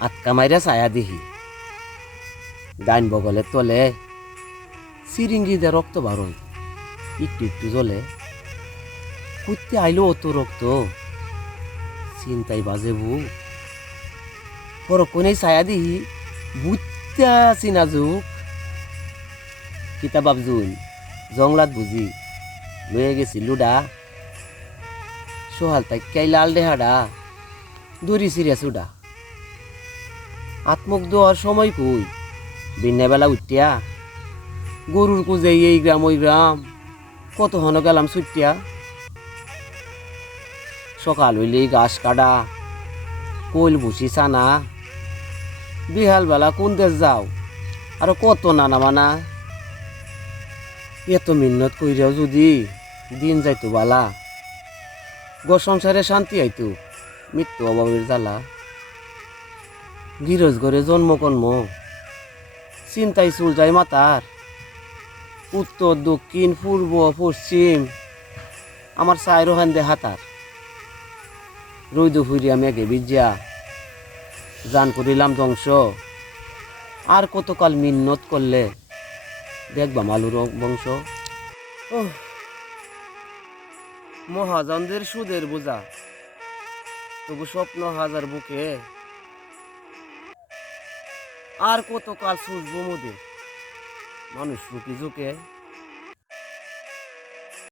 আটকা মাইরা ছায়া দিহি ডাইন বগলের তলে সিরিঙ্গি দিয়ে রক্ত বারণ একটু একটু জলে কুত্তে আইলো অত রক্ত চিন্তাই বাজে বুক পরক্ষণেই ছায়া দিহি বুঝতা চিনা যুগ কিতাব আবজুন জংলাত বুঝি লয়ে গেছি লুডা সোহাল তাই লাল দেহাডা দড়ি সিরিয়া চুডা আত্মক দেওয়ার সময় কই বিন্যাবেলা উঠিয়া গরুর কুজে এই গ্রাম ওই গ্রাম কত হন গেলাম ছুটিয়া সকাল হইলেই ঘাস কাটা কোল ভুসি ছানা বিহাল বেলা কোন দেশ যাও আর কত নানা মানা এত মিন্নত কইরাও যদি দিন যাইতো বালা গো সংসারে শান্তি আইতো মৃত্যু অভাবের জ্বালা গিরজ ঘরে জন্ম কর্ম চিন্তাই চুল যায় মাতার উত্তর দক্ষিণ পূর্ব পশ্চিম আমার চাইরো হান্দে হাতার রইদ ফুরিয়া মেঘে বিজ্জা জান করিলাম ধ্বংস আর কতকাল মিন্নত করলে দেখবা মালুর বংশ মহাজনদের সুদের বোঝা তবু স্বপ্ন হাজার বুকে আর কতকাল সুজবো মুদে মানুষ রুকি ঝুঁকে